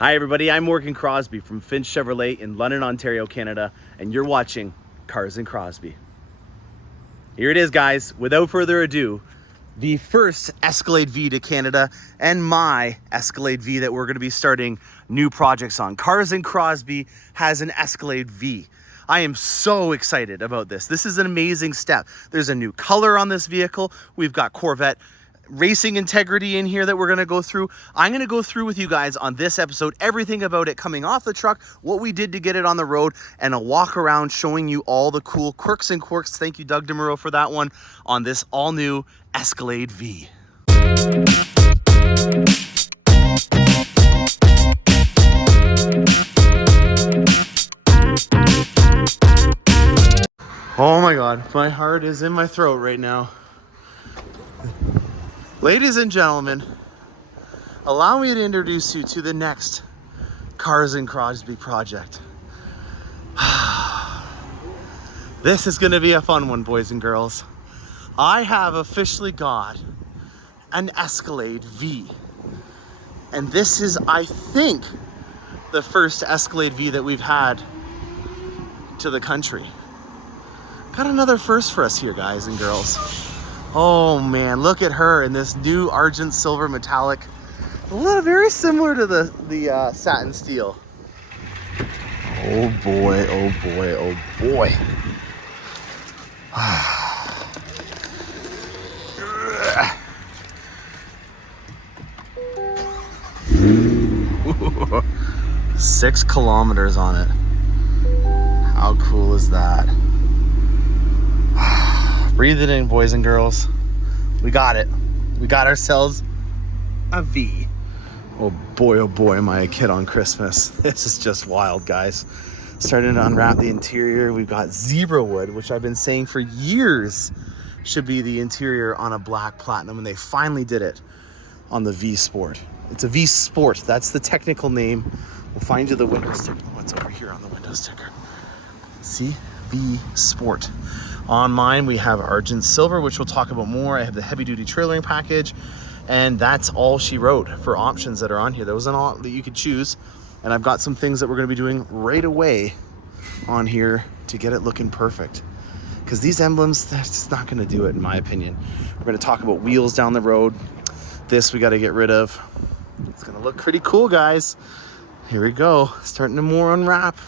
Hi everybody, I'm Morgan Crosbie from Finch Chevrolet in London, Ontario, Canada, and you're watching Cars and Crosby. Here it is, guys. Without further ado, the first Escalade V to Canada and my Escalade V that we're going to be starting new projects on. Cars and Crosby has an Escalade V. I am so excited about this. This is an amazing step. There's a new color on this vehicle. We've got Corvette racing integrity in here that we're going to go through. I'm going to go through with you guys on this episode everything about it coming off the truck, what we did to get it on the road, and a walk around showing you all the cool quirks and quirks. Thank you, Doug DeMuro, for that one on this all new Escalade V. Oh my God, my heart is in my throat right now. Ladies and gentlemen, allow me to introduce you to the next Cars and Crosby project. This is going to be a fun one, boys and girls. I have officially got an Escalade V. And this is, I think, the first Escalade V that we've had to the country. Got another first for us here, guys and girls. Oh man, look at her in this new argent silver metallic. A little very similar to the satin steel. Oh boy, oh boy, oh boy. 6 kilometers on it. How cool is that? Breathe it in, boys and girls. We got it. We got ourselves a V. Oh boy, am I a kid on Christmas. This is just wild, guys. Starting to unwrap the interior. We've got zebra wood, which I've been saying for years should be the interior on a black platinum, and they finally did it on the V Sport. It's a V Sport. That's the technical name. We'll find you the window sticker. What's over here on the window sticker? See? V Sport. On mine, we have Argent Silver, which we'll talk about more. I have the heavy-duty trailering package, and that's all she wrote for options that are on here. There wasn't all that you could choose, and I've got some things that we're going to be doing right away on here to get it looking perfect. Because these emblems, that's just not going to do it, in my opinion. We're going to talk about wheels down the road. This we got to get rid of. It's going to look pretty cool, guys. Here we go. Starting to more unwrap.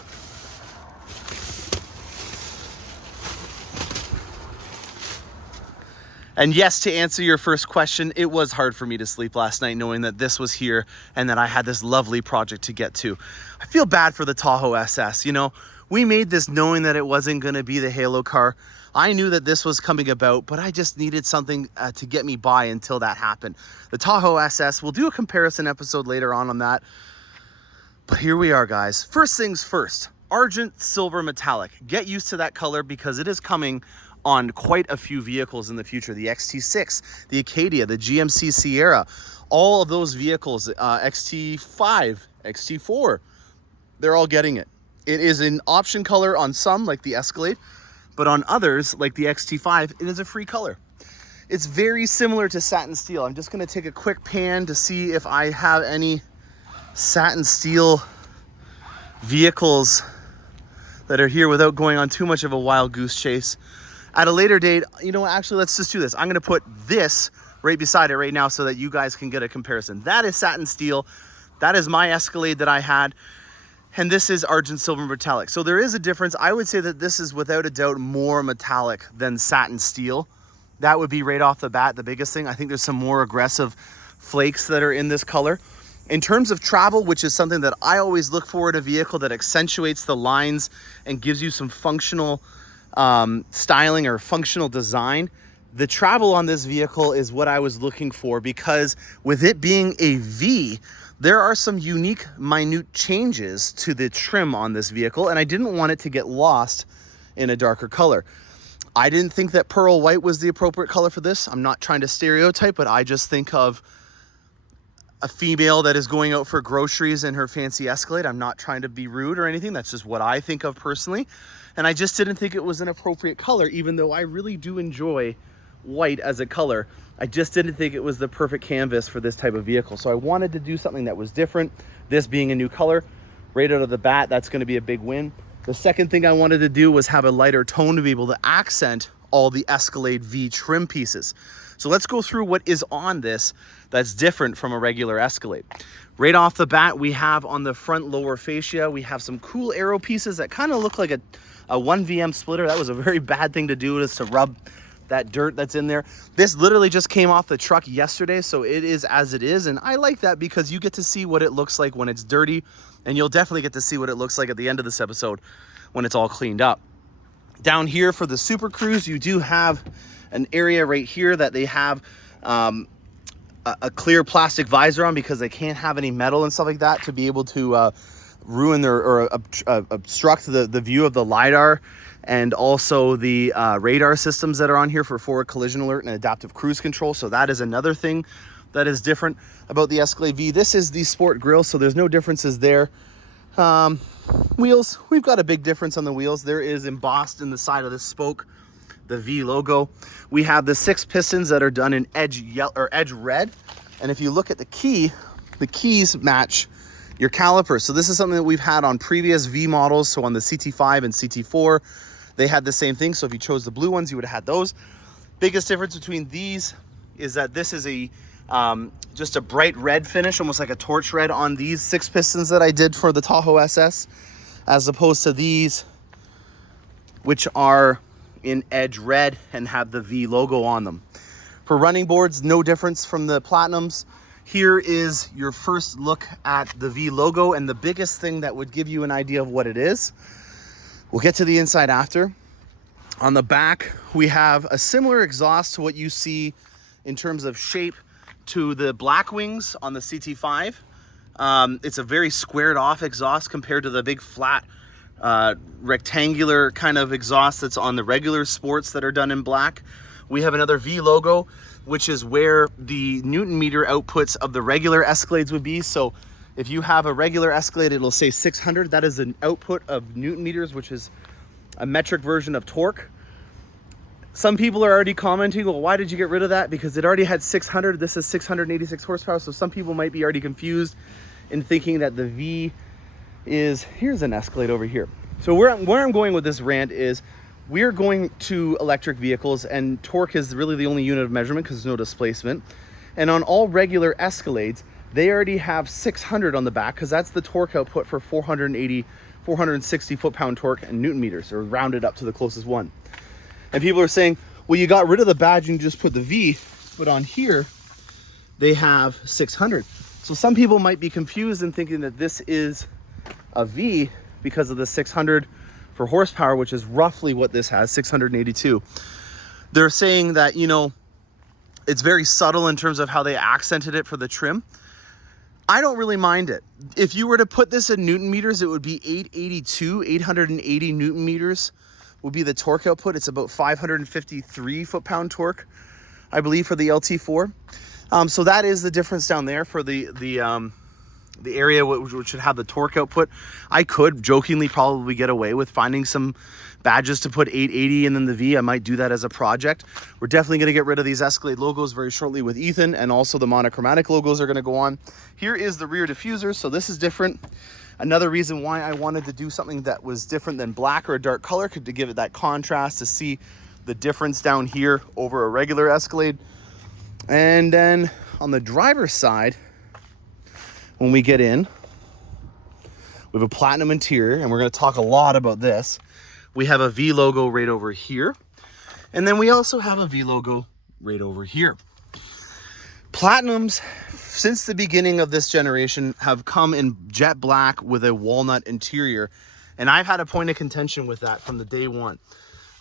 And yes, to answer your first question, it was hard for me to sleep last night knowing that this was here and that I had this lovely project to get to. I feel bad for the Tahoe SS. You know, we made this knowing that it wasn't going to be the Halo car. I knew that this was coming about, but I just needed something to get me by until that happened. The Tahoe SS, we'll do a comparison episode later on that. But here we are, guys. First things first, Argent Silver Metallic. Get used to that color because it is coming on quite a few vehicles in the future. The XT6, the Acadia, the GMC Sierra, all of those vehicles, XT5, XT4, they're all getting it. It is an option color on some, like the Escalade, but on others, like the XT5, it is a free color. It's very similar to satin steel. I'm just gonna take a quick pan to see if I have any satin steel vehicles that are here without going on too much of a wild goose chase. At a later date, you know what, actually, let's just do this. I'm gonna put this right beside it right now so that you guys can get a comparison. That is satin steel. That is my Escalade that I had. And this is Argent Silver Metallic. So there is a difference. I would say that this is without a doubt more metallic than satin steel. That would be right off the bat the biggest thing. I think there's some more aggressive flakes that are in this color. In terms of travel, which is something that I always look for in a vehicle that accentuates the lines and gives you some functional styling or functional design, the travel on this vehicle is what I was looking for, because with it being a V, there are some unique, minute changes to the trim on this vehicle, and I didn't want it to get lost in a darker color. I didn't think that pearl white was the appropriate color for this. I'm not trying to stereotype, but I just think of a female that is going out for groceries in her fancy Escalade. I'm not trying to be rude or anything. That's just what I think of personally. And I just didn't think it was an appropriate color, even though I really do enjoy white as a color. I just didn't think it was the perfect canvas for this type of vehicle. So I wanted to do something that was different. This being a new color, right out of the bat, that's gonna be a big win. The second thing I wanted to do was have a lighter tone to be able to accent all the Escalade V trim pieces. So let's go through what is on this that's different from a regular Escalade. Right off the bat, we have on the front lower fascia, we have some cool aero pieces that kind of look like a 1VM splitter. That was a very bad thing to do, is to rub that dirt that's in there. This literally just came off the truck yesterday, so it is as it is. And I like that because you get to see what it looks like when it's dirty, and you'll definitely get to see what it looks like at the end of this episode when it's all cleaned up. Down here for the Super Cruise, you do have an area right here that they have a clear plastic visor on, because they can't have any metal and stuff like that to be able to ruin or obstruct the view of the LiDAR and also the radar systems that are on here for forward collision alert and adaptive cruise control. So that is another thing that is different about the Escalade V. This is the sport grille, so there's no differences there. Wheels, we've got a big difference on the wheels. There is embossed in the side of the spoke the V logo. We have the 6 pistons that are done in edge yellow or edge red. And if you look at the key, the keys match your calipers. So this is something that we've had on previous V models. So on the CT5 and CT4, they had the same thing. So if you chose the blue ones, you would have had those. Biggest difference between these is that this is a just a bright red finish, almost like a torch red on these 6 pistons that I did for the Tahoe SS, as opposed to these, which are in edge red and have the V logo on them. For running boards, no difference from the Platinums. Here is your first look at the V logo, and the biggest thing that would give you an idea of what it is. We'll get to the inside after. On the back, we have a similar exhaust to what you see in terms of shape to the Blackwings on the CT5. It's a very squared off exhaust compared to the big flat rectangular kind of exhaust that's on the regular sports that are done in black. We have another V logo, which is where the Newton meter outputs of the regular Escalades would be. So if you have a regular Escalade, it'll say 600. That is an output of Newton meters, which is a metric version of torque. Some people are already commenting, well, why did you get rid of that? Because it already had 600. This is 686 horsepower. So some people might be already confused in thinking that the V is, here's an Escalade over here. So where I'm going with this rant is, we're going to electric vehicles, and torque is really the only unit of measurement because there's no displacement. And on all regular Escalades, they already have 600 on the back, because that's the torque output for 460 foot-pound torque and Newton meters, or rounded up to the closest one. And people are saying, well, you got rid of the badge and you just put the V, but on here, they have 600. So some people might be confused in thinking that this is a V because of the 600 for horsepower, which is roughly what this has, 682. They're saying that, you know, it's very subtle in terms of how they accented it for the trim. I don't really mind it. If you were to put this in Newton meters, it would be 880 Newton meters would be the torque output. It's about 553 foot-pound torque, I believe, for the LT4. So that is the difference down there for the area which should have the torque output. I could jokingly probably get away with finding some badges to put 880 and then the V. I might do that as a project. We're definitely going to get rid of these Escalade logos very shortly with Ethan, and also the monochromatic logos are going to go on. Here is the rear diffuser, so this is different. Another reason why I wanted to do something that was different than black or a dark color, to give it that contrast, to see the difference down here over a regular Escalade. And then on the driver's side, when we get in, we have a platinum interior, and we're going to talk a lot about this. We have a V logo right over here, and then we also have a V logo right over here. Platinums, since the beginning of this generation, have come in jet black with a walnut interior, and I've had a point of contention with that from the day one.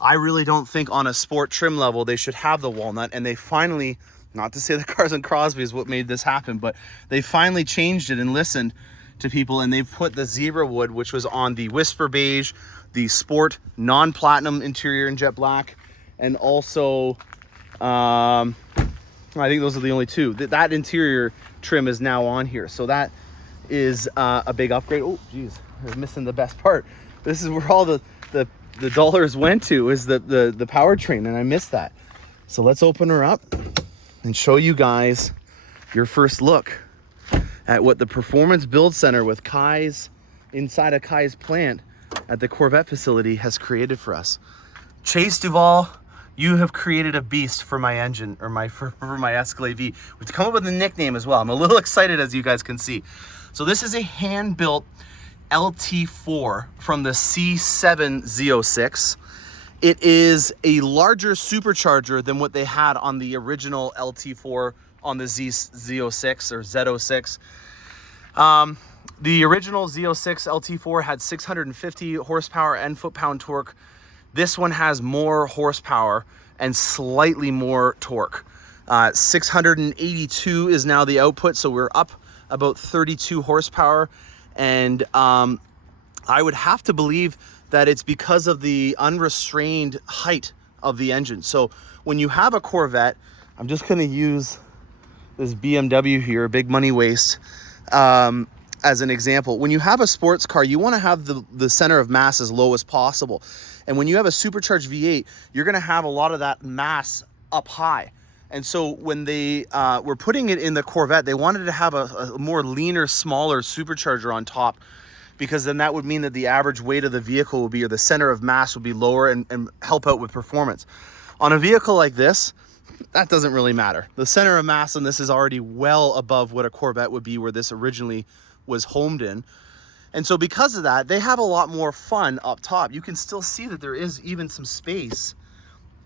I really don't think on a sport trim level they should have the walnut, and they finally, not to say the Cars and Crosbie is what made this happen, but they finally changed it and listened to people, and they've put the zebra wood, which was on the Whisper Beige, the sport non-platinum interior in jet black, and also I think those are the only two. That interior trim is now on here, so that is a big upgrade. Oh geez, I was missing the best part. This is where all the dollars went to, is the powertrain, and I missed that. So let's open her up and show you guys your first look at what the Performance Build Center with Kai's, inside of Kai's plant at the Corvette facility, has created for us. Chase Duval, you have created a beast for my engine, or for my Escalade V. We've come up with a nickname as well. I'm a little excited, as you guys can see. So this is a hand-built LT4 from the C8 Z51. It is a larger supercharger than what they had on the original LT4 on the Z06 or Z06. The original Z06 LT4 had 650 horsepower and foot-pound torque. This one has more horsepower and slightly more torque. 682 is now the output, so we're up about 32 horsepower. And I would have to believe that it's because of the unrestrained height of the engine. So when you have a Corvette, I'm just gonna use this BMW here, Big Money Waste, as an example. When you have a sports car, you wanna have the center of mass as low as possible. And when you have a supercharged V8, you're gonna have a lot of that mass up high. And so when they were putting it in the Corvette, they wanted to have a more leaner, smaller supercharger on top, because then that would mean that the average weight of the vehicle would be, or the center of mass would be lower and help out with performance. On a vehicle like this, that doesn't really matter. The center of mass on this is already well above what a Corvette would be, where this originally was homed in. And so because of that, they have a lot more fun up top. You can still see that there is even some space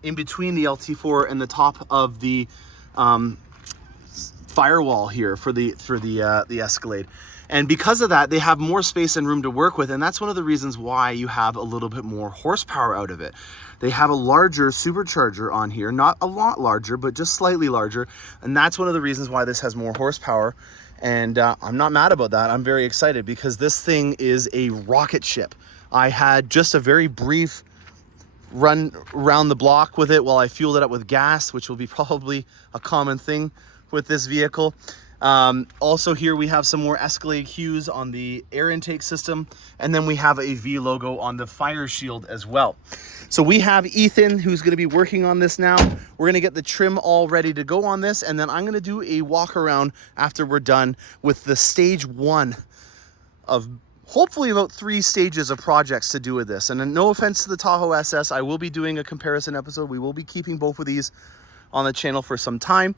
in between the LT4 and the top of the firewall here for the Escalade. And because of that, they have more space and room to work with, and that's one of the reasons why you have a little bit more horsepower out of it. They have a larger supercharger on here, not a lot larger, but just slightly larger, and that's one of the reasons why this has more horsepower. And I'm not mad about that. I'm very excited because this thing is a rocket ship. I had just a very brief run around the block with it while I fueled it up with gas, which will be probably a common thing with this vehicle. Also here we have some more Escalade hues on the air intake system, and then we have a V logo on the fire shield as well. So we have Ethan, who's going to be working on this now. We're going to get the trim all ready to go on this, and then I'm going to do a walk around after we're done with the stage 1 of hopefully about 3 stages of projects to do with this. And no offense to the Tahoe SS, I will be doing a comparison episode. We will be keeping both of these on the channel for some time.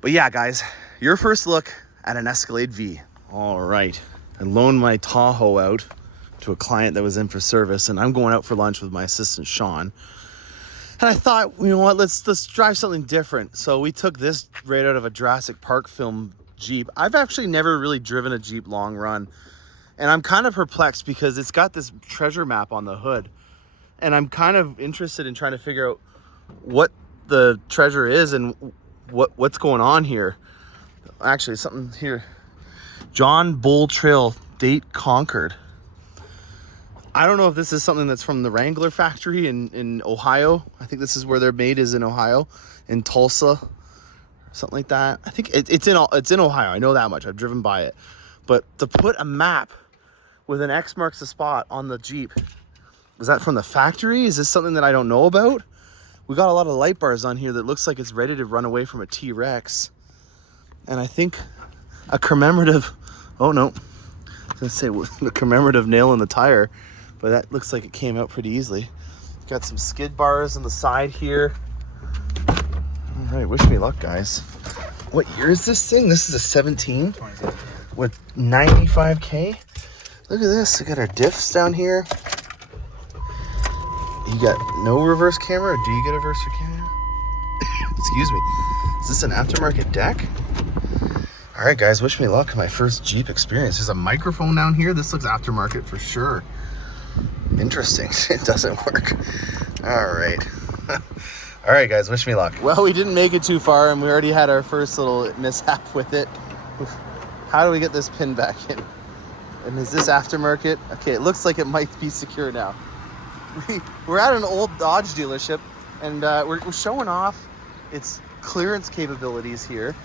But yeah, guys, your first look at an Escalade V. All right, I loaned my Tahoe out to a client that was in for service, and I'm going out for lunch with my assistant, Sean. And I thought, you know what, let's drive something different. So we took this right out of a Jurassic Park film Jeep. I've actually never really driven a Jeep long run, and I'm kind of perplexed because it's got this treasure map on the hood. And I'm kind of interested in trying to figure out what the treasure is and what's going on here. Actually, something here. John Bull Trail, date Concord. I don't know if this is something that's from the Wrangler factory in Ohio. I think this is where they're made, is in Ohio, in Tulsa, something like that. I think it's in Ohio. I know that much. I've driven by it. But to put a map with an X marks the spot on the Jeep, is that from the factory? Is this something that I don't know about? We got a lot of light bars on here that looks like it's ready to run away from a T-Rex. And I think a commemorative, oh no, I was gonna say the commemorative nail in the tire, but that looks like it came out pretty easily. Got some skid bars on the side here. All right, wish me luck, guys. What year is this thing? This is a 17 with 95K. Look at this, we got our diffs down here. You got no reverse camera, or do you get a reverse camera? Excuse me. Is this an aftermarket deck? All right, guys, wish me luck. My first Jeep experience. There's a microphone down here. This looks aftermarket for sure. Interesting. It doesn't work. All right. All right, guys, wish me luck. Well, we didn't make it too far, and we already had our first little mishap with it. How do we get this pin back in? And is this aftermarket? Okay, it looks like it might be secure now. We're at an old Dodge dealership, and we're showing off its clearance capabilities here.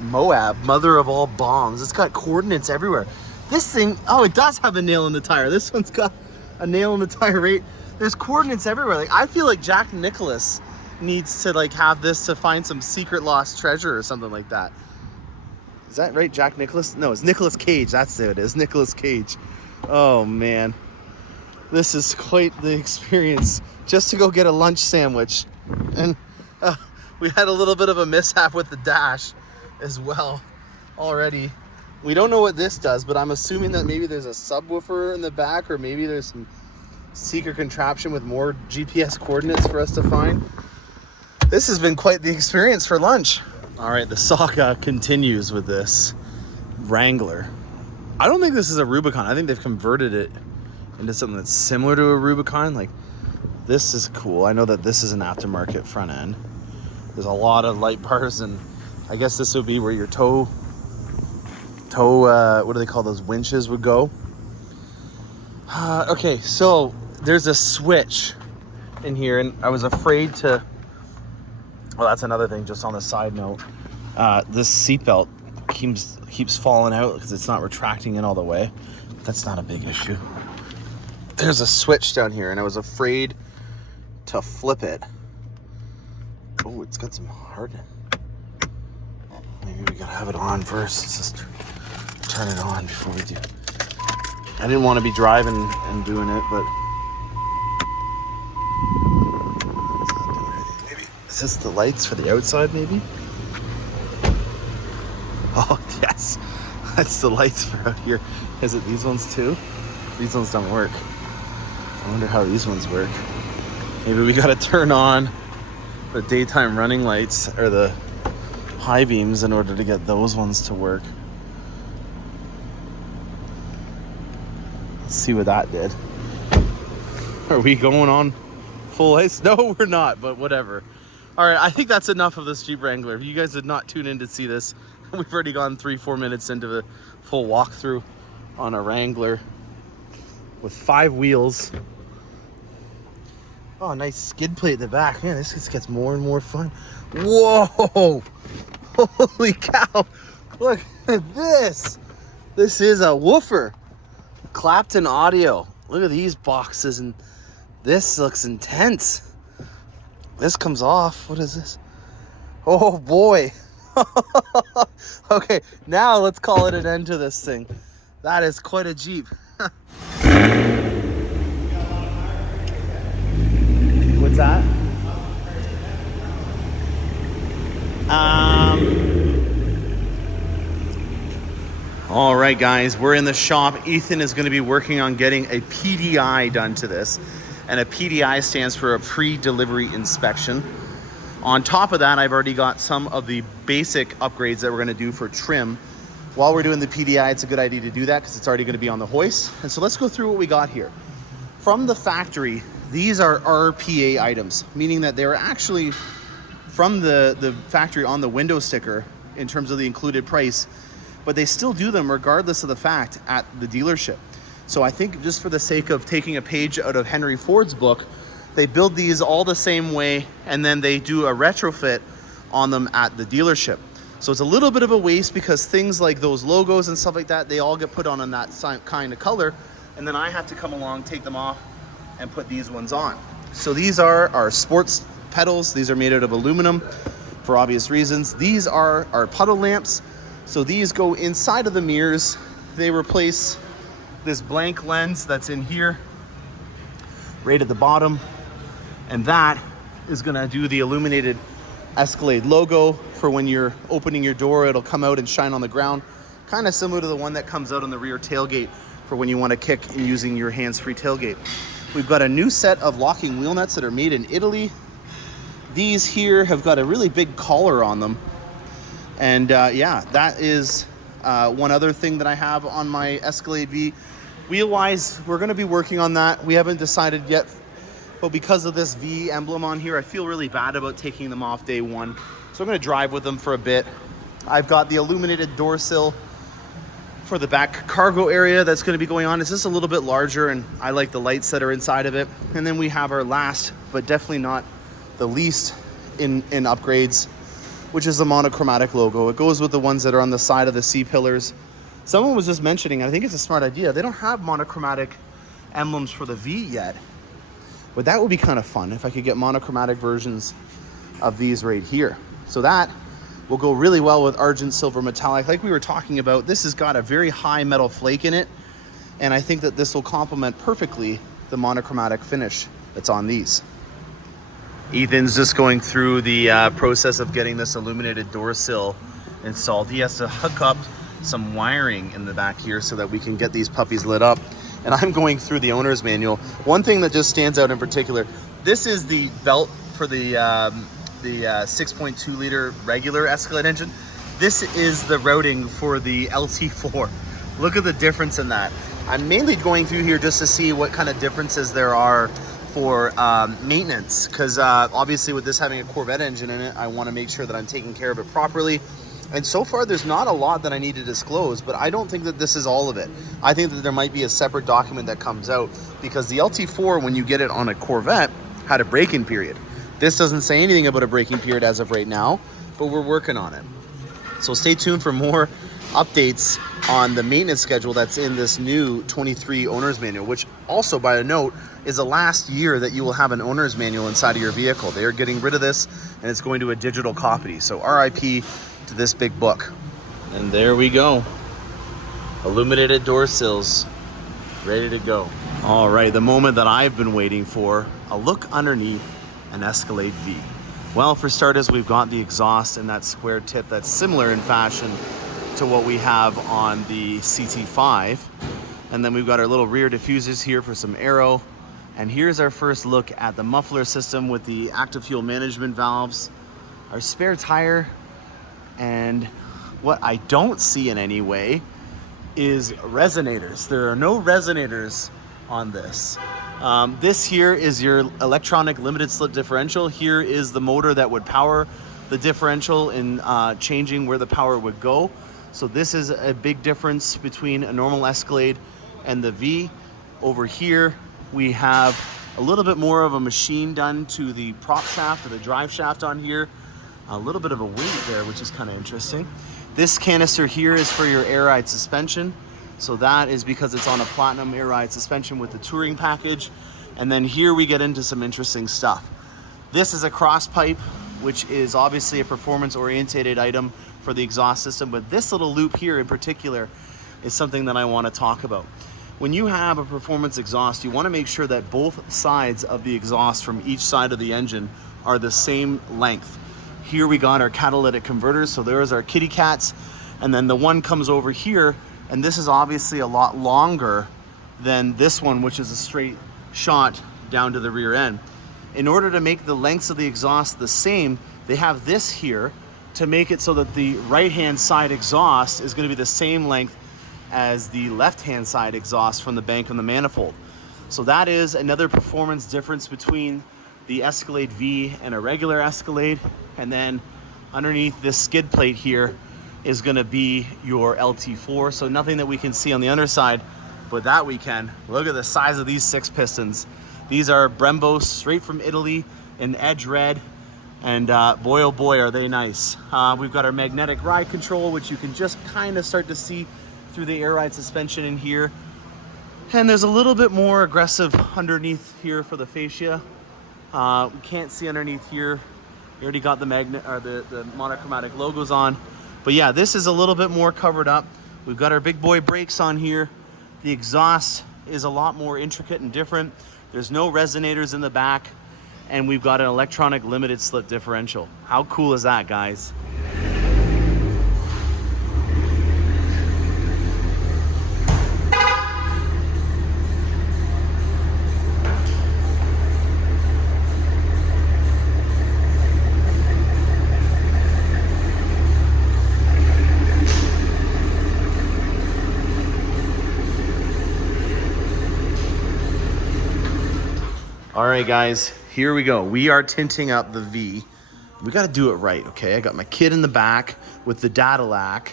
Moab, mother of all bombs. It's got coordinates everywhere. This thing, oh, it does have a nail in the tire. This one's got a nail in the tire, right? There's coordinates everywhere. Like, I feel like Jack Nicklaus needs to like have this to find some secret lost treasure or something like that. Is that right? Jack Nicholas? No, it's Nicolas Cage. That's who it is. Nicolas Cage. Oh man. This is quite the experience just to go get a lunch sandwich. And we had a little bit of a mishap with the dash as well already. We don't know what this does, but I'm assuming that maybe there's a subwoofer in the back, or maybe there's some secret contraption with more GPS coordinates for us to find. This has been quite the experience for lunch. All right, the saga continues with this Wrangler. I don't think this is a Rubicon. I think they've converted it into something that's similar to a Rubicon. Like, this is cool. I know that this is an aftermarket front end. There's a lot of light bars, and I guess this would be where your tow, what do they call those, winches would go. Okay, so there's a switch in here, and I was afraid to, well, that's another thing, just on the side note. This seatbelt keeps falling out because it's not retracting in all the way. That's not a big issue. There's a switch down here, and I was afraid to flip it. Oh, it's got some hardening. Maybe we gotta have it on first. Let's just turn it on before we do. I didn't want to be driving and doing it, but it's not doing anything. Maybe is this the lights for the outside? Maybe. Oh yes, that's the lights for out here. Is it these ones too? These ones don't work. I wonder how these ones work. Maybe we gotta turn on the daytime running lights or the high beams in order to get those ones to work. Let's see what that did. Are we going on full ice? No, we're not, but whatever. All right, I think that's enough of this Jeep Wrangler. If you guys did not tune in to see this, we've already gone 3-4 minutes into the full walkthrough on a Wrangler with 5 wheels. Oh, nice skid plate in the back. Man, this just gets more and more fun. Whoa! Holy cow! Look at this. This is a woofer. Clapton audio. Look at these boxes, and this looks intense. This comes off. What is this? Oh boy. Okay, now let's call it an end to this thing. That is quite a Jeep. What's that? All right, guys, we're in the shop. Ethan is going to be working on getting a PDI done to this. And a PDI stands for a pre-delivery inspection. On top of that, I've already got some of the basic upgrades that we're going to do for trim. While we're doing the PDI, it's a good idea to do that because it's already going to be on the hoist. And so let's go through what we got here. From the factory, these are RPA items, meaning that they're actually from the factory on the window sticker in terms of the included price, but they still do them regardless of the fact at the dealership. So I think just for the sake of taking a page out of Henry Ford's book, they build these all the same way, and then they do a retrofit on them at the dealership. So it's a little bit of a waste because things like those logos and stuff like that, they all get put on in that kind of color, and then I have to come along, take them off, and put these ones on. So these are our sports pedals. These are made out of aluminum for obvious reasons. These are our puddle lamps. So these go inside of the mirrors. They replace this blank lens that's in here, right at the bottom. And that is gonna do the illuminated Escalade logo for when you're opening your door, it'll come out and shine on the ground. Kind of similar to the one that comes out on the rear tailgate for when you wanna kick and using your hands-free tailgate. We've got a new set of locking wheel nuts that are made in Italy. These here have got a really big collar on them. And yeah, that is one other thing that I have on my Escalade V. Wheel-wise, we're gonna be working on that. We haven't decided yet, but because of this V emblem on here, I feel really bad about taking them off day one. So I'm gonna drive with them for a bit. I've got the illuminated door sill for the back cargo area that's gonna be going on. It's just a little bit larger, and I like the lights that are inside of it. And then we have our last, but definitely not the least in upgrades, which is the monochromatic logo. It goes with the ones that are on the side of the C-pillars. Someone was just mentioning, I think it's a smart idea, they don't have monochromatic emblems for the V yet. But that would be kind of fun if I could get monochromatic versions of these right here. So that will go really well with Argent Silver Metallic. Like we were talking about, this has got a very high metal flake in it, and I think that this will complement perfectly the monochromatic finish that's on these. Ethan's just going through the process of getting this illuminated door sill installed. He has to hook up some wiring in the back here so that we can get these puppies lit up. And I'm going through the owner's manual. One thing that just stands out in particular, this is the belt for the 6.2 liter regular Escalade engine. This is the routing for the LT4. Look at the difference in that. I'm mainly going through here just to see what kind of differences there are for maintenance, because obviously with this having a Corvette engine in it, I want to make sure that I'm taking care of it properly. And so far there's not a lot that I need to disclose, but I don't think that this is all of it. I think that there might be a separate document that comes out, because the LT4, when you get it on a Corvette, had a break-in period. This doesn't say anything about a break-in period as of right now, but we're working on it. So stay tuned for more updates on the maintenance schedule that's in this new 23 owner's manual, which also, by a note, is the last year that you will have an owner's manual inside of your vehicle. They are getting rid of this, and it's going to a digital copy. So RIP to this big book. And there we go. Illuminated door sills, ready to go. All right, the moment that I've been waiting for, a look underneath an Escalade V. Well, for starters, we've got the exhaust and that square tip that's similar in fashion to what we have on the CT5. And then we've got our little rear diffusers here for some aero. And here's our first look at the muffler system with the active fuel management valves, our spare tire, and what I don't see in any way is resonators. There are no resonators on this. This here is your electronic limited slip differential. Here is the motor that would power the differential in changing where the power would go. So this is a big difference between a normal Escalade and the V. Over here, we have a little bit more of a machine done to the prop shaft or the drive shaft on here. A little bit of a weight there, which is kind of interesting. This canister here is for your air ride suspension. So that is because it's on a platinum air ride suspension with the touring package. And then here we get into some interesting stuff. This is a cross pipe, which is obviously a performance orientated item for the exhaust system. But this little loop here in particular is something that I want to talk about. When you have a performance exhaust, you want to make sure that both sides of the exhaust from each side of the engine are the same length. Here we got our catalytic converters, so there's our kitty cats, and then the one comes over here, and this is obviously a lot longer than this one, which is a straight shot down to the rear end. In order to make the lengths of the exhaust the same, they have this here to make it so that the right-hand side exhaust is going to be the same length as the left-hand side exhaust from the bank on the manifold. So that is another performance difference between the Escalade V and a regular Escalade. And then underneath this skid plate here is going to be your LT4. So nothing that we can see on the underside, but that we can. Look at the size of these 6 pistons. These are Brembo straight from Italy in edge red. And boy, oh boy, are they nice. We've got our magnetic ride control, which you can just kind of start to see through the air ride suspension in here. And there's a little bit more aggressive underneath here for the fascia. We can't see underneath here. We already got the magnet or the monochromatic logos on. But yeah, this is a little bit more covered up. We've got our big boy brakes on here. The exhaust is a lot more intricate and different. There's no resonators in the back. And we've got an electronic limited slip differential. How cool is that, guys? All right, guys, here we go. We are tinting up the V. We got to do it right, okay? I got my kid in the back with the Dad-illac,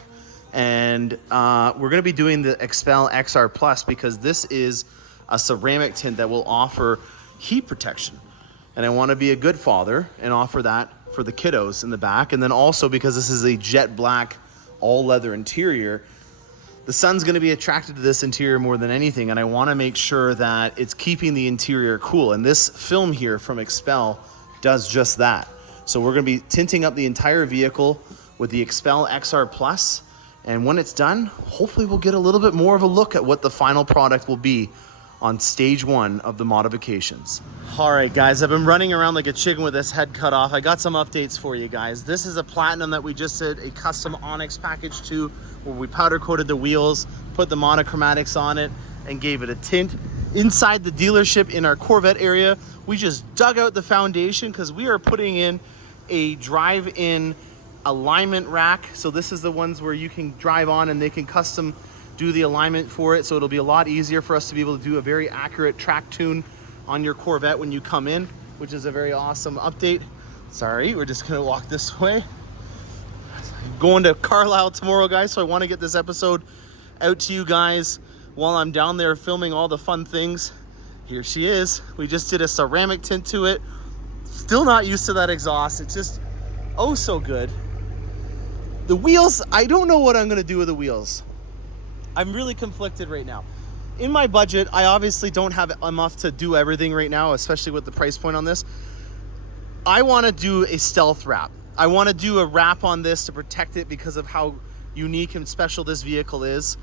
and we're going to be doing the Expel XR Plus because this is a ceramic tint that will offer heat protection. And I want to be a good father and offer that for the kiddos in the back. And then also because this is a jet black all leather interior, the sun's going to be attracted to this interior more than anything, and I want to make sure that it's keeping the interior cool. And this film here from Expel does just that. So we're gonna be tinting up the entire vehicle with the Expel XR Plus. And when it's done, hopefully we'll get a little bit more of a look at what the final product will be on stage 1 of the modifications. All right, guys, I've been running around like a chicken with this head cut off. I got some updates for you guys. This is a Platinum that we just did a custom Onyx package to, where we powder coated the wheels, put the monochromatics on it, and gave it a tint. Inside the dealership in our Corvette area, we just dug out the foundation because we are putting in a drive-in alignment rack. So this is the ones where you can drive on and they can custom do the alignment for it. So it'll be a lot easier for us to be able to do a very accurate track tune on your Corvette when you come in, which is a very awesome update. Sorry, we're just gonna walk this way. Going to Carlisle tomorrow, guys, so I want to get this episode out to you guys while I'm down there filming all the fun things. Here she is. We just did a ceramic tint to it. Still not used to that exhaust. It's just oh so good. The wheels, I don't know what I'm gonna do with the wheels. I'm really conflicted right now. In my budget, I obviously don't have enough to do everything right now, especially with the price point on this. I wanna do a stealth wrap. I wanna do a wrap on this to protect it because of how unique and special this vehicle is.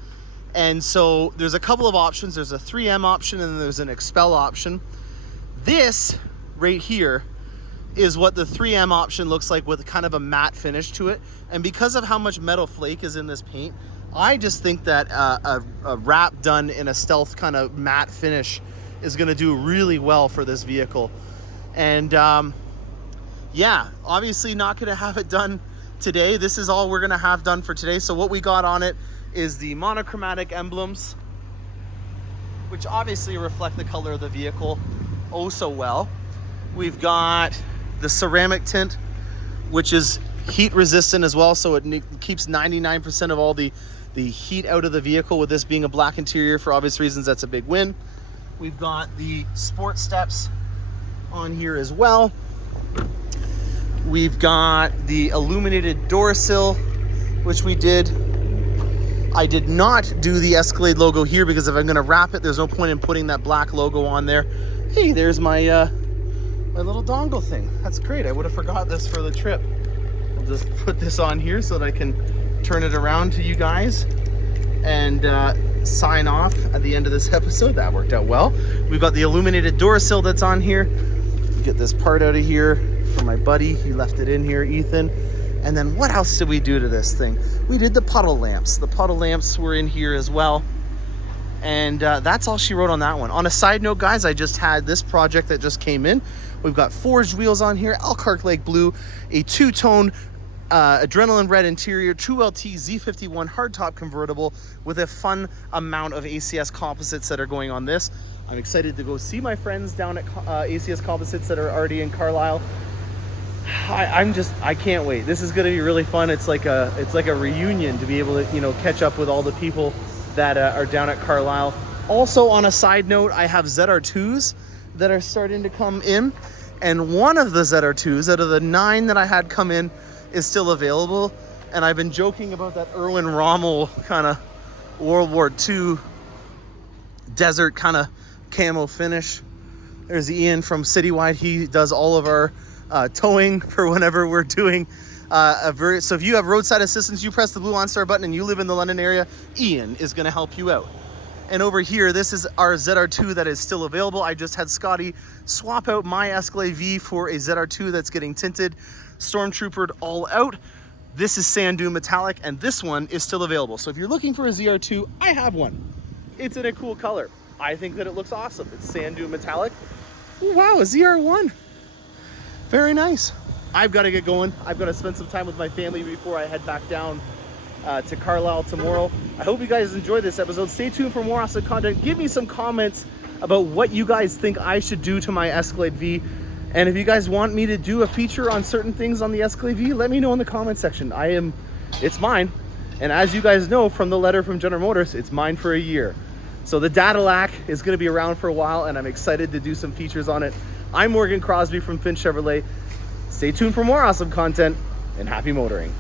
And so there's a couple of options. There's a 3M option and then there's an Expel option. This right here is what the 3M option looks like with kind of a matte finish to it. And because of how much metal flake is in this paint, I just think that a wrap done in a stealth kind of matte finish is gonna do really well for this vehicle. And yeah, obviously not gonna have it done today. This is all we're gonna have done for today. So what we got on it is the monochromatic emblems, which obviously reflect the color of the vehicle oh so well. We've got the ceramic tint, which is heat resistant as well, so it keeps 99% of all the heat out of the vehicle. With this being a black interior, for obvious reasons, that's a big win. We've got the sport steps on here as well. We've got the illuminated door sill, which we did. I did not do the Escalade logo here because if I'm gonna wrap it, there's no point in putting that black logo on there. Hey, there's my my little dongle thing. That's great. I would have forgot this for the trip. I'll just put this on here so that I can turn it around to you guys and sign off at the end of this episode. That worked out well. We've got the illuminated door sill that's on here. Get this part out of here for my buddy. He left it in here, Ethan. And then what else did we do to this thing? We did the puddle lamps. The puddle lamps were in here as well. And that's all she wrote on that one. On a side note, guys, I just had this project that just came in. We've got forged wheels on here, Elkhart Lake Blue, a two-tone adrenaline red interior, 2LT Z51 hardtop convertible with a fun amount of ACS composites that are going on this. I'm excited to go see my friends down at ACS Composites that are already in Carlisle. I can't wait. This is going to be really fun. It's like a reunion to be able to, you know, catch up with all the people that are down at Carlisle. Also, on a side note, I have ZR2s that are starting to come in, and one of the ZR2s out of the 9 that I had come in is still available. And I've been joking about that Erwin Rommel kind of World War II desert kind of camo finish. There's Ian from Citywide. He does all of our towing for whenever we're doing so if you have roadside assistance, you press the blue OnStar button and you live in the London area, Ian is going to help you out. And over here, this is our ZR2 that is still available. I just had Scotty swap out my Escalade V for a ZR2 that's getting tinted, stormtroopered all out. This is sand dune metallic, and this one is still available. So if you're looking for a ZR2, I have one. It's in a cool color. I think that it looks awesome. It's sand dune metallic. Ooh, wow, a ZR1. Very nice. I've got to get going. I've got to spend some time with my family before I head back down to Carlisle tomorrow. I hope you guys enjoyed this episode. Stay tuned for more awesome content. Give me some comments about what you guys think I should do to my Escalade V. And if you guys want me to do a feature on certain things on the Escalade V, let me know in the comment section. It's mine. And as you guys know from the letter from General Motors, it's mine for a year. So the Dad-illac is going to be around for a while, and I'm excited to do some features on it. I'm Morgan Crosbie from Finch Chevrolet. Stay tuned for more awesome content, and happy motoring.